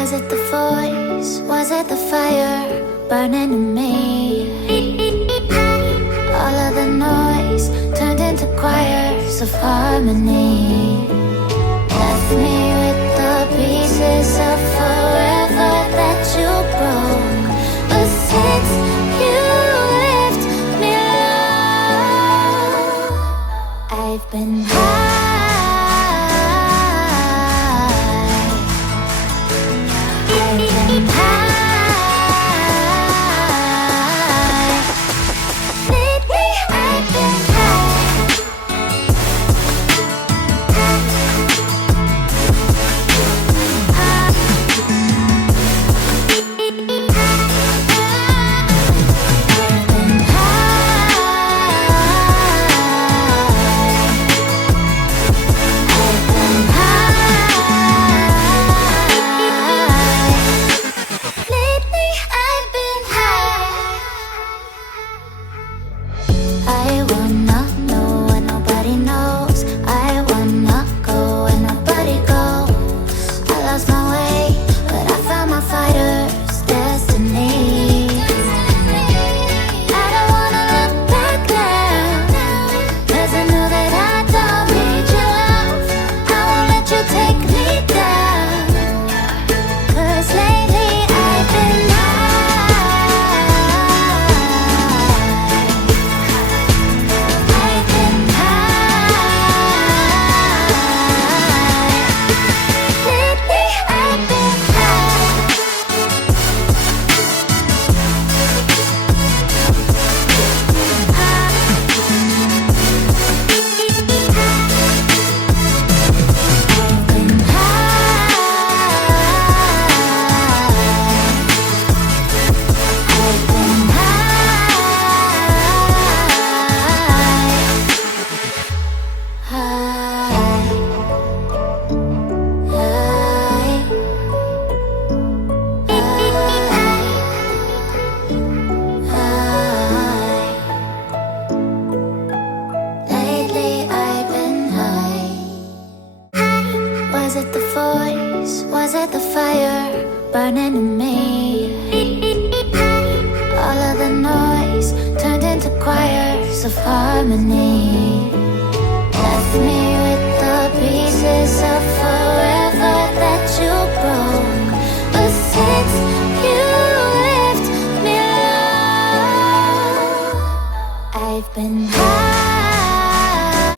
Was it the voice? Was it the fire burning in me? All of the noise turned into choirs of harmony. Left me with the pieces of forever that you broke. But since you left me alone, I've been high. Was it the voice? Was it the fire burning in me? All of the noise turned into choirs of harmony. Left me with the pieces of forever that you broke. But since you left me alone, I've been